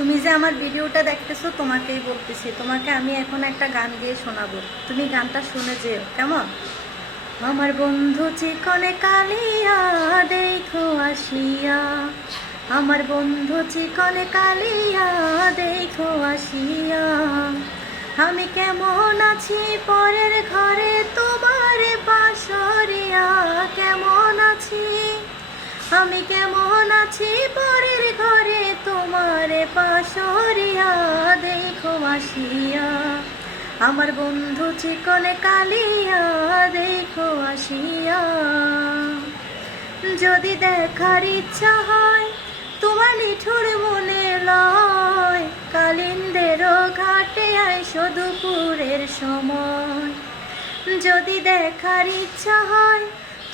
তুমি যে আমার ভিডিওটা দেখতেছো তোমাকেই বলতেছি। তোমাকে আমি এখন একটা গান গিয়ে শোনাবো, তুমি গানটা শুনে যেও কেমন। আমার বন্ধু চিকনে কালিয়া দেখো আসিয়া, আমার বন্ধু চিকনে কালিয়া দেখো আসিয়া, আমি কেমন আছি পরের ঘরে তোমার পাশরিয়া, কেমন আছি আমি কেমন আছি পরের ঘরে তোমার পাশরিয়া দেখো আসিয়া, আমার বন্ধু চিকনে কালিয়া দেখো আসিয়া। যদি দেখার ইচ্ছা হয় তোমার নিঠুর মনে লয়, কালিন্দের ঘাটে আইসো দুপুরের সময়। যদি দেখার ইচ্ছা হয়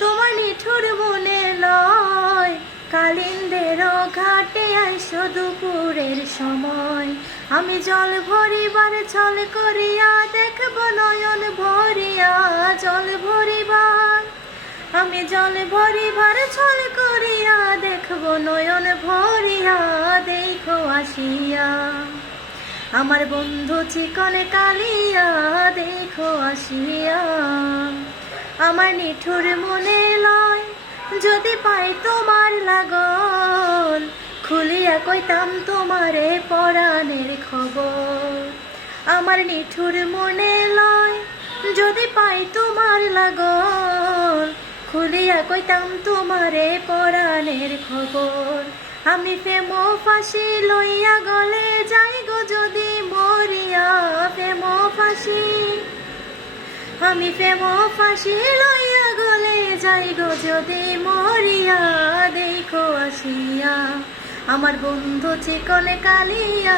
তোমার নিঠুর মনে লয়, কালিন্দের ঘাটে আইসো দুপুরের সময়। আমি জল ভরিবার ছল করিয়া দেখব নয়ন ভরিয়া, জল ভরিবার আমি জল ভরিবার ছল করিয়া দেখব নয়ন ভরিয়া দেখো আসিয়া, আমার বন্ধু চিকনে কালিয়া দেখো আসিয়া। আমার নিঠুর মনে লয় যদি পাই তোমার লাগল, খুলিয়া কইতাম তোমারে পরাণের খবর। আমার নিঠুর মনে লয় যদি পাই তোমার লাগল, খুলিয়া কইতাম তোমারে পরাণের খবর। আমি প্রেম ফাঁসি লইয়া গলে যাই গো যদি মরিয়া, প্রেম ফাঁসি আমি প্রেম ফাঁসি লইয়া গলে যাই গো যদি মরিয়া দেখো আসিয়া, আমার বন্ধু চিকনে কালিয়া